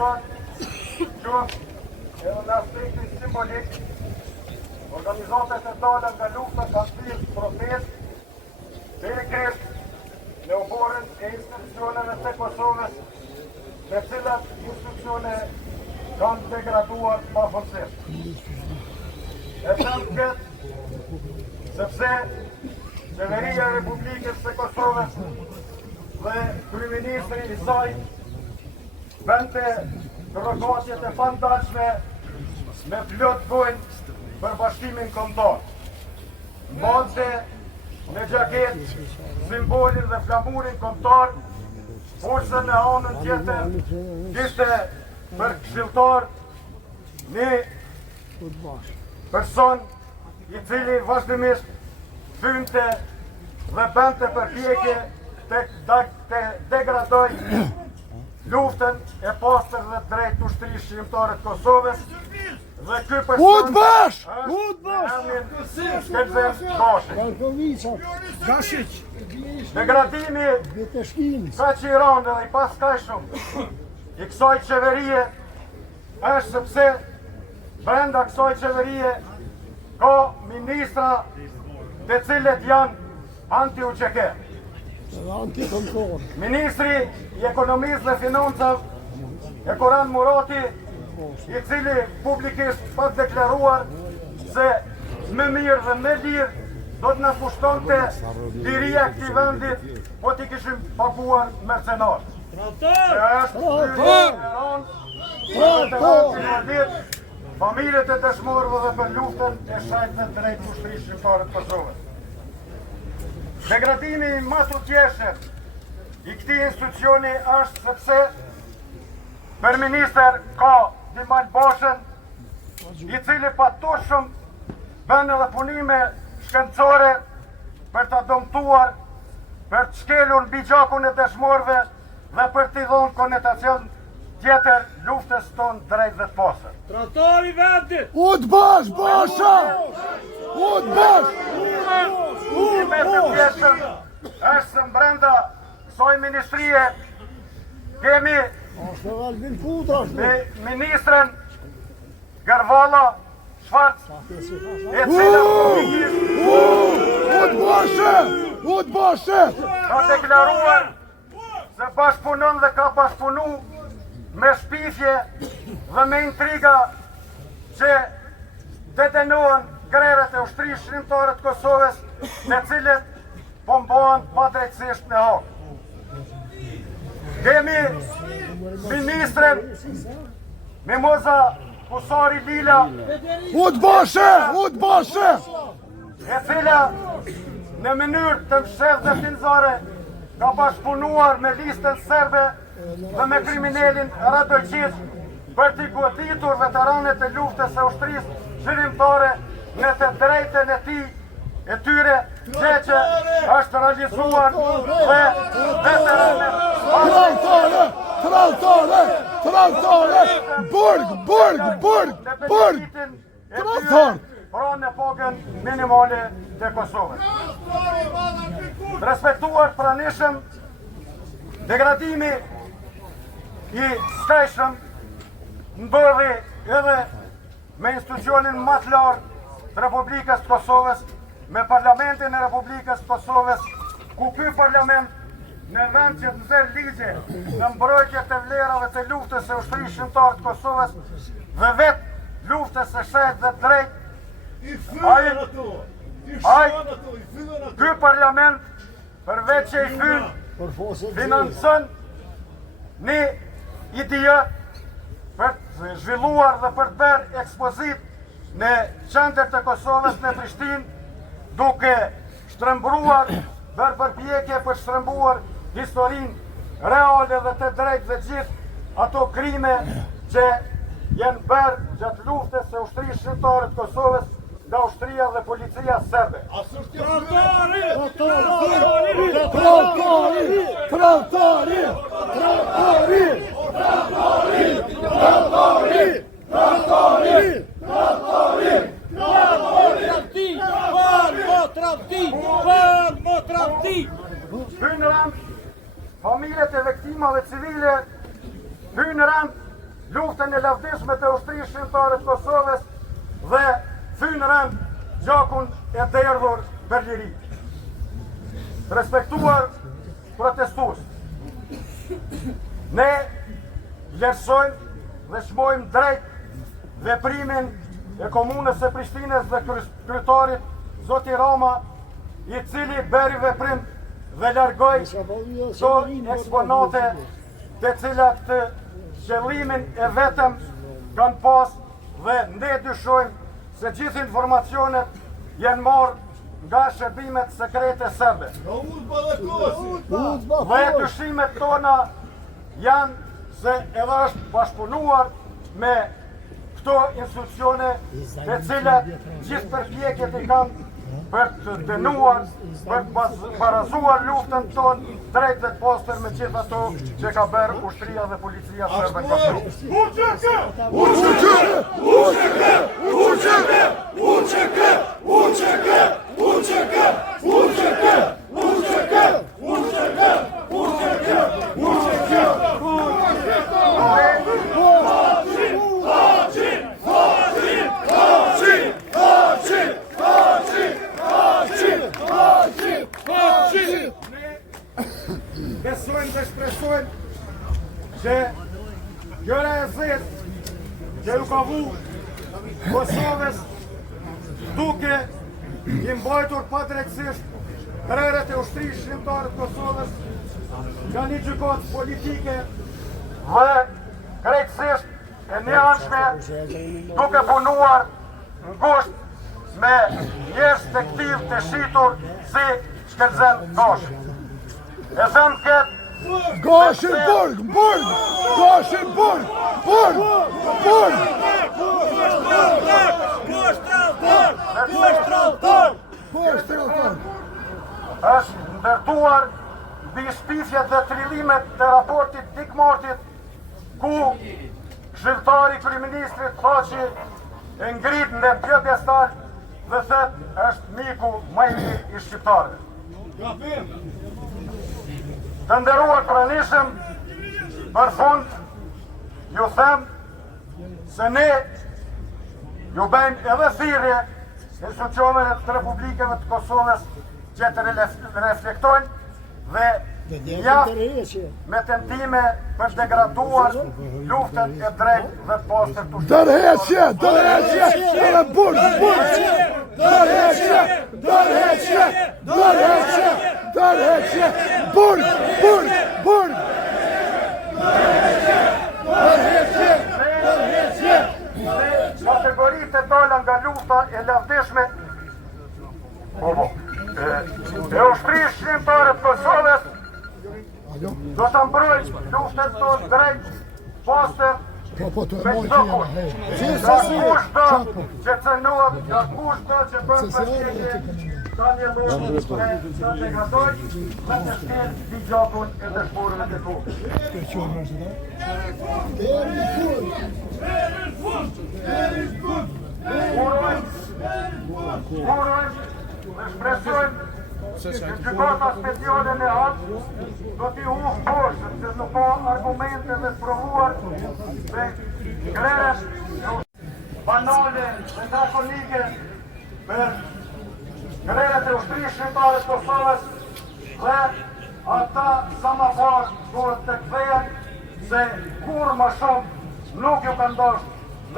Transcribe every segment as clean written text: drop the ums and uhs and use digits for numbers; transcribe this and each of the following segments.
sot, qoftë edhe në aspektin simbolik, organizatet e dalën nga lufta kanë thirrë protestë drejt në oborën e institucioneve të Kosovës, me cilat institucione kanë degraduar pafundësisht. E them këtë sepse Qeveria e Republikës së Kosovës dhe kryeministri i saj bënte kërkesat e pandashme me plot gojë për bashkimin kombëtar. Mbante me gjaket simbolin dhe flamurin kombëtar, kurse në anën tjetër kishte për këshilltar një person i cili vazhdimisht thynte dhe bënte përpjekje të degradoj luftën e pastër dhe drejt ushtrisë shqiptare të Kosovës dhe ky person Shkelzen Gashić. Degradimi ka që i rëndë dhe i pas ka shumë i kësaj qeverie është sepse brenda kësaj qeverie ka ministra të cilët janë anti-UÇK. Ministri i ekonomisë dhe financave Ekoran Murati, i cili publikisht ka deklaruar se më mirë dhe më lirë do të na kushtonte liria e këtij vendit, po t'i kishim paguar mercenar. Familjet e dëshmorëve dhe për luftën e shajtëve drejt ushtrisë shqiptare të Kosovës. Degradimi më të tjeshëm i këtij institucioni është sepse për minister ka Dimal Bashën, i cili patoshëm bën edhe punime shkencore për ta dëmtuar, për të shkelur mbi gjakun e dëshmorëve dhe për t'i dhënë konotacion tjetër luftës tonë drejt dhe të pastër. Trattori vendit! Udbash, Basha! Udbash! Me të pjesën është se brenda kësaj ministrie kemi ministren Garvala Shvarc, e cila Udbashe! ka deklaruar se bashkëpunon dhe ka bashkëpunu me shpifje dhe me intriga që detenohen greret e ushtrisë shqiptare të Kosovës, në cilët bombohen padrejtësisht në hak. Kemi ministren Mimoza Kusari Lila, Udbashe! e cila në mënyrë të mshef dhe finzare ka bashkëpunuar me listën serbe dhe me kriminelin Radojqic për t'i goditur veteranet e luftës e ushtrisë shqiptare në të drejtën e tij e tyre, që është realizuar dhe veteranet Traltore! Burg! pra në pagën minimale të Kosovës. Respektuar pranishëm, degradimi i skajshëm ndodhi edhe me institucionin më të lartë të Republikës të Kosovës, me Parlamentin e Republikës të Kosovës, ku ky parlament në vend që të nxjerrë ligje në mbrojtje të vlerave të luftës së ushtrisë shqiptare të Kosovës dhe vetë luftës së shejtë dhe drejtë, ky parlament përveç që i fyn financon një ide për të zhvilluar dhe për të bërë ekspozit në qendër të Kosovës në Prishtinë, duke shtrembruar, bërë përpjekje për shtrembuar historinë reale dhe të drejtë dhe gjithë ato krime që janë bërë gjatë luftës së ushtrisë shqiptare të Kosovës nga ushtria dhe policia serbe. Hyn rand familjet e viktimave civile, hyn rand luftën e lavdishme të ushtrisë shqiptare të Kosovës dhe thynë rënd gjakun e derdhur për liri. Respektuar protestues, ne vlerësojmë dhe shmojmë drejt veprimin e komunës së Prishtinës dhe kryetarit Zoti Rama, i cili bëri veprim dhe largoi këto eksponate të cilat të qëllimin e vetëm kanë pas dhe ne dyshojmë se gjithë informacionet janë marrë nga shërbimet sekrete serbe. Dhe dyshimet tona janë se edhe është bashkëpunuar me këto institucione të cilat gjithë përpjekjet i kanë për të dënuar, për të barazuar luftën tonë drejt dhe të postër me gjithë ato që ka bërë ushtria dhe policia serbe në Kosovë. Besojmë dhe shpresojmë që gjëra e zezë që ju ka vu Kosovës duke i mbajtur pa drejtësisht prerët e ushtrisë shqiptare të Kosovës nga një gjykatë politike dhe krejtësisht e një anshme duke punuar ngusht me njerëz të aktiv të shitur si Shkelzen Gashi. E them këtë Gashin burg! Gashin burg! është ndërtuar mbi shpifjet dhe trillimet të raportit Dick Martit, ku këshilltari kryeministrit tha që e ngrit në pjedestal dhe thët është miku më i mirë i shqiptarëve. Të nderuar pranishëm, për fund, ju them se ne ju bëjmë edhe thirrje institucioneve të Republikave të Kosovës që të reflektojnë dhe jaftë me tentime për degraduar luftën e drejtë dhe të postër të Dërheqje! Edhe burg! Dërheqje! Burg! Kategoritë e dola nga lufta e lavdishme e ushtrisë shqiptare të Kosovës do të mbrojë luftën tonë drejt postër me çdo kushto që cënohet, nga kushto që bën përshkjetje ka një luftë me të degradoj dhe të shkel di gjakun e të shporëve të tokës. Urojmë dhe shpresojmë që gjykata speciale në Haag do t'i uvë poshtë, se nuk ka argumente dhe provuar dhe greret banale dhe drakonike për greret e ushtrisë shqiptare të Kosovës dhe ata sa më parë duhet të kthehen se kur më shumë nuk ju ka ndoshtë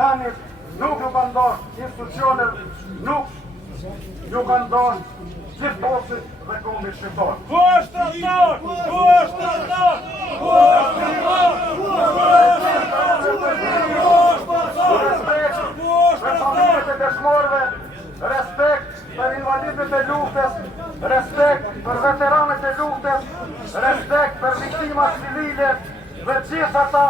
vendit, nuk ju ka ndoshtë institucionet, nuk ju ka ndoshtë gjithë posit dhe kombit shqiptar. Respekt për familjet e dëshmorëve, respekt për invalidët e luftës, respekt për veteranët e luftës, respekt për viktimat civile dhe gjithë ata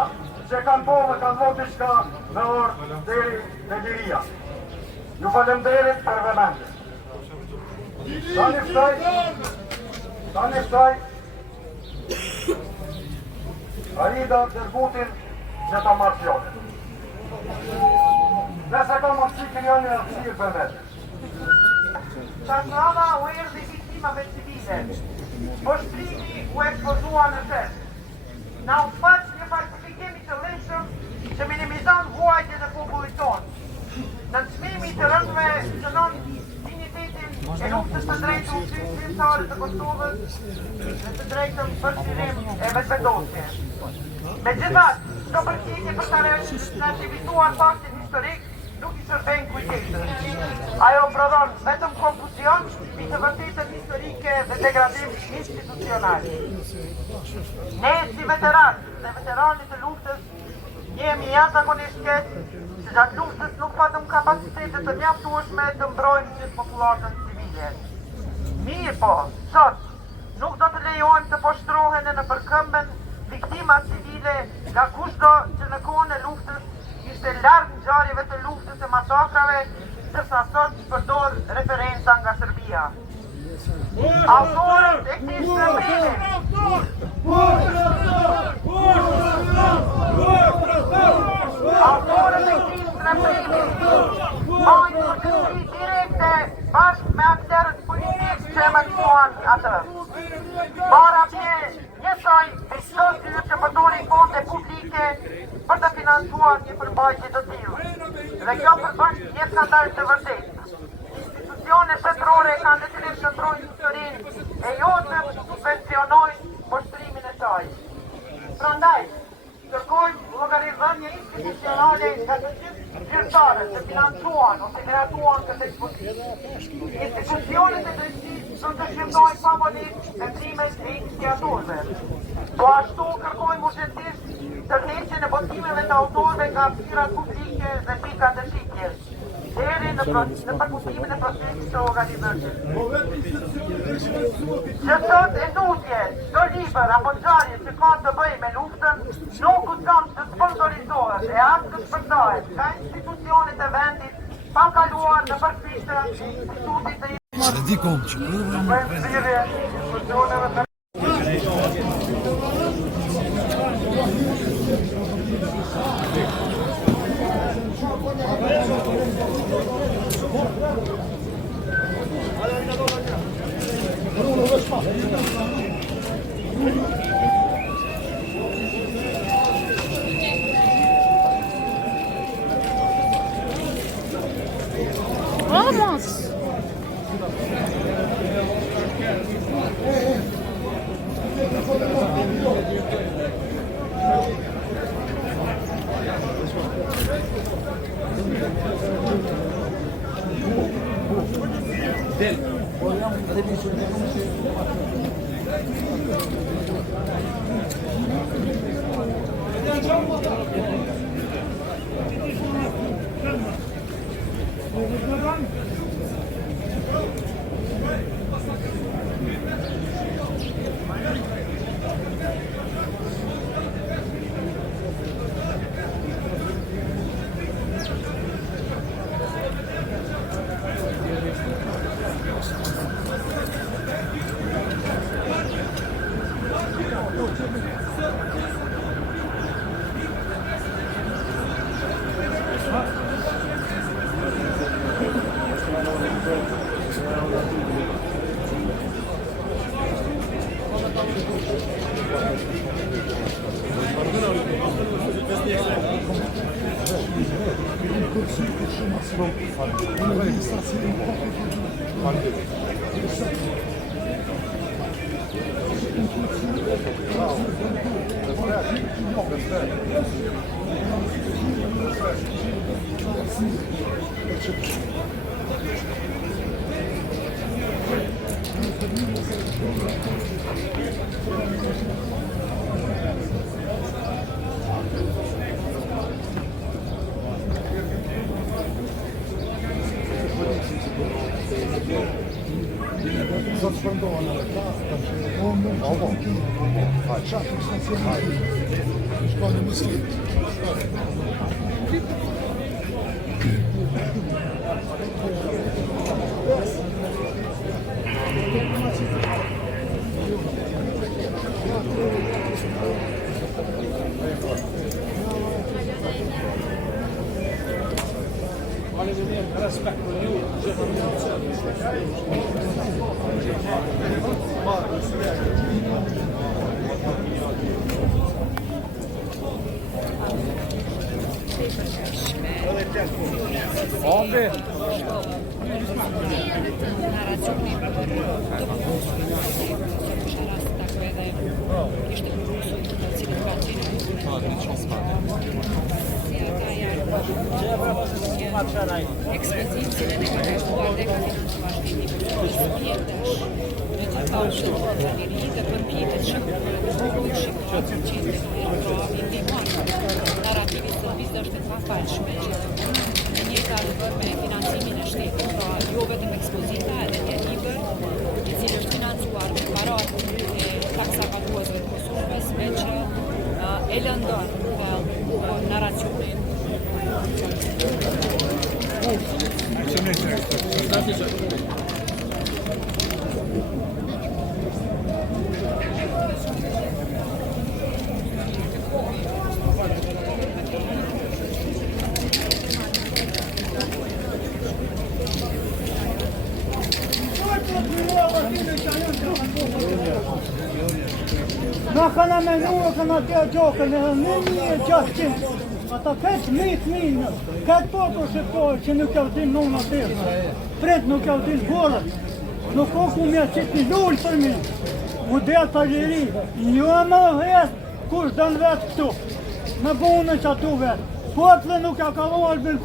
që kanë bo dhe kanë voti diçka në orë deri në liria. Ju falemderit për vëmendje. Tani ftaj Arida Dergutin që ta marrë fjallin. Nëse ka mundësi krijoni një rëndësirë për vetë. Shashrava u erdhi viktimave civile. Ushtrimi u ekspozua në test. Na u faq një falsifikim i të lëshëm që në të drejtën për shirim e vetëvendosje. Megjithatë, çdo përgjigje për të relativisuar faktin historik nuk i shërben kujdesit. Ajo prodhon vetëm konfuzion mbi të vërtetën historike dhe degradim institucional. Ne si veteranë dhe veteranët të luftës jemi jashtëzakonisht keq se gjatë luftës nuk patëm kapacitete të mjaftueshme të mbrojmë gjithë popullatën civile. Mirë po, sot nuk do të lejohem të poshtrohen në përkëmbën viktima civile nga kushdo që në kohën e luftës ishte larg ngjarjeve të luftës e masakrave, ndërsa sot përdor referenca nga Serbia. Autorët e këtij shërbimi hajnë përgjithësi direkte bashkë me akterët politikë që mësuan atë. Para pje njësoj e çdo hyrë që përdorin fonde publike për të financuar një përbajtje të tillë. Dhe kjo përbajtje një skandal të vërtetë. Institucione shtetërore kanë detyrim të ndrojnë historinë e jo të subvencionojnë poshtrimin e saj. Prandaj, kërkojmë llogaridhënie institucionale nga të gjithë zyrtarët që financuan ose kreatuan këtë ekspozitë. Institucionet e drejtësisë do të shqyrtojnë pavolimisht veprimet e iniciatorëve. Po ashtu kërkojmë urgjentisht tërheqjen e botimeve të autorëve nga hapësirat publike dhe pikat e shitjes, deri në përkutimin e procesit të organizimit. Që sot e nutje, çdo libër apo ngjarje që ka të bëjë me luftën, nuk guxon të sponsorizohet e as të shpërndahet nga institucionet e vendit, pa kaluar në përfishtë e institutit të Vamos! Naracioni për të përgosur në kështë rast takve dhe ishte përgosur të cilët ka qenë ekspozit cilën e ka restuar dhe ka fitu të vazhdimi për pjetësh në të tashë të galeri dhe për pjetët shumë për shikëtë që qenë pra indimon narrativis të vizë është të pafalshme që në njëta rëbër me financimin e shtetit, pra jo vetëm ekspozita edhe të libër, i cilë është financuar me parat e taksapatuesve të Kosovës, me që e lëndon narracionin. Na kanë menuar kanë atë gjokën e 1600. Ata 5.000 këtë popër shqiptarë që nuk jau din nëna tërë. Pret nuk jau din borët. Nuk o ku mja qëtë një lullë për mi. U del për gjeri. Jo më hesë kush dënë vetë këtu. Me bunën që atu vetë. Potle nuk ja kalon Albin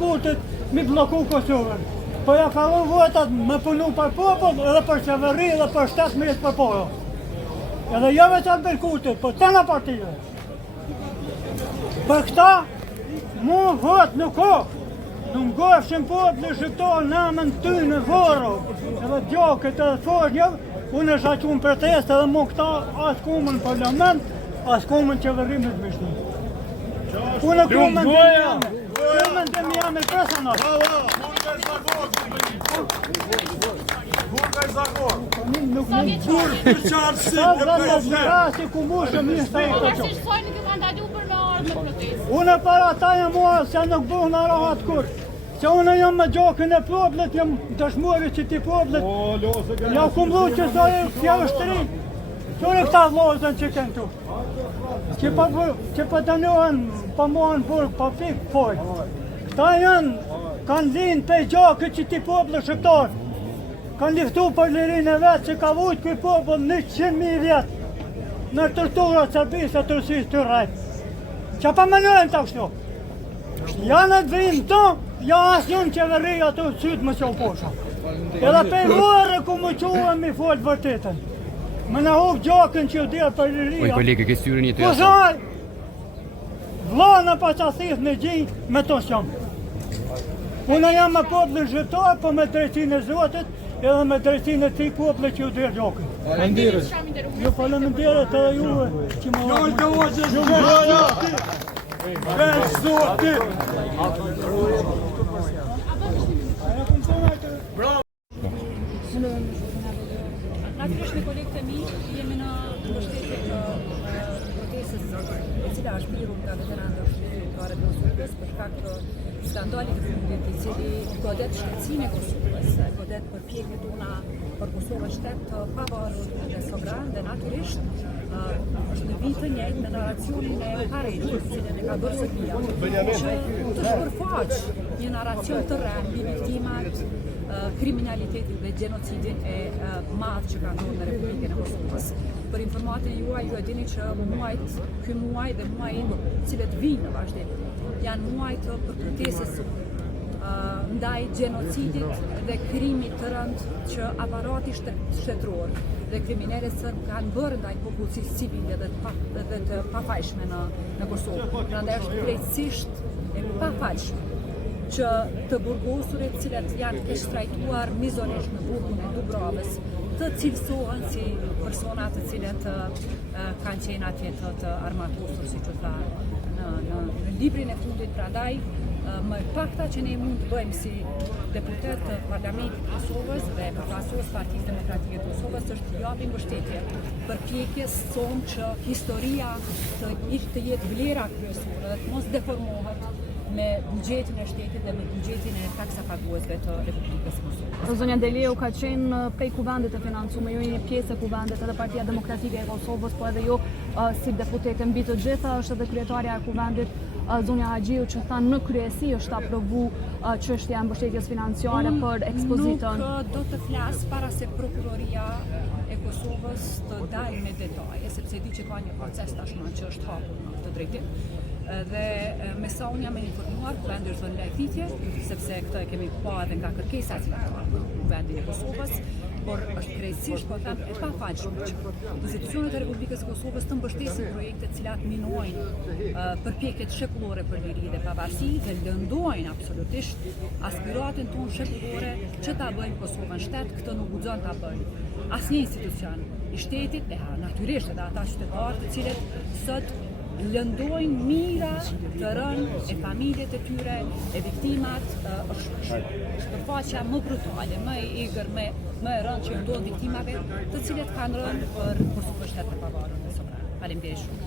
mi bloku Kosovën. Po ja kalon votat me punu për popër edhe për qeveri edhe për 7 për poro. Edhe jo vetë Albin Kurtit, po të në partijë. Për këta, mu vot nuk o. Nuk gofshin popli shqiptarë në amën ty në vorë. Edhe gjokët edhe fornjë, unë e shaqun protest edhe mu këta as kumën në parlament, as kumën qeverimit mishni. Unë kumën të mjame. Kumën të mjame personat. Burka i Zagor. Nuk në burë për qartë si në përgjë. Ku mushëm një stajnë të qo. Unë para ta jam mua se nuk buhë në rahat kur. Se unë jam me gjokën e poblet, jam dëshmori që ti poblet. Ja kumlu që sojë s'ja vështëri. Qore këta vlozën që kënë tu. Që për të njohen, për muhen burg, për pikë pojë. Këta janë, kanë linë për gjokën që ti poblet shqiptarë. Kanë liftu për lirin e vetë që ka vujtë këj popël 100.000 vjetë në tërturat Serbisë e Turqisë të rajtë. Që pa mënojnë të kështu. Janë të vinë të, ja asë njën qeveri ato sytë më qonë posha. Edhe pejvore ku më qohen mi folë vërtetën. Më në huvë gjokën që ju dirë për liria. Oj, kolege, ke syrën një të Po shaj, vla në pacathith në gjinjë me të shqamë. Unë jam me poplën shqiptar, po me drejtin e Zotit, edhe me drejtin e ti pople që ju dirë gjokën. Falenderoj. Jo faleminderit edhe juve që më Njën të oqë shumë Vesh Zotit. Natyrisht me kolegët e mi, jemi në mbështetje të protestës e cila është birur nga veteranë shtetërore të Kosovës për shkak të skandalit të fundit i cili godet shtetësinë e Kosovës, godet përpjekjet tona për Kosovën shtet të pavarur dhe sovran dhe natyrisht është në vit të njëjtë në narracionin e Harrit, cilën e ka bërë Serbia, që të shpërfaq një narracion të rënd mbi viktimat kriminalitetit dhe genocidin e madh që ka ndodhur në Republikën e Kosovës. Për informatin juaj, ju e dini që ky muaj dhe muajin cilët vijnë në vazhdim janë muaj të përkujtesës ndaj genocidit dhe krimit të rënd që aparati shtetëror dhe kriminalët sërbë kanë bërë ndaj popullsisë civile dhe të pafajshme në Kosovë. Prandaj është drejtësisht e pafajshme që të burgosurit cilat janë keq trajtuar mizorisht në burgun e Dubrovës të cilësohen si persona të cilët kanë qenë atje të armatosur, siç u tha në librin e fundit. Prandaj më pakta që ne mund të bëjmë si deputet të Parlamentit të Kosovës dhe përfaqësues Partisë Demokratike të Kosovës është të japim mbështetje përpjekjes sonë që historia të jetë vlera kryesore dhe të mos deformohet me buxhetin e shtetit dhe me buxhetin e taksapaguesve të Republikës së Kosovës. Zonja Deleu ka qenë prej kuvendit të financuar, jo një pjesë e kuvendit edhe Partia Demokratike e Kosovës, po edhe jo si deputete mbi të gjitha, është edhe kryetaria e kuvendit Zonja Haxhiu që tha në kryesi është aprovu çështja e mbështetjes financiare për ekspozitën. Nuk do të flas para se prokuroria e Kosovës të dalë me detaje, sepse di që ka një proces tashmë që është hapur në këtë drejtim. Dhe me sa unë jam e informuar, kuvendi është dhënë lajthitje, sepse këtë e kemi pa edhe nga kërkesa që ka në kuvendin e Kosovës, por është krejtësisht po them e pafalshme që institucionet e Republikës së Kosovës të mbështesin projekte të cilat minojnë përpjekjet shekullore për liri dhe pavarësi dhe lëndojnë absolutisht aspiratin tonë shekullore që ta bëjnë Kosovën shtet. Këtë nuk guxon ta bëjnë asnjë institucion i shtetit, natyrisht edhe ata qytetarë të cilët sot lëndojnë mira të rënë e familjet e tyre, e viktimat, është përfaqja më brutale, më e egër, më e rënë që ndodh viktimave, të cilët kanë rënë për Kosovën shtet të pavarur dhe sovran. Faleminderit shumë.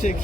Çek.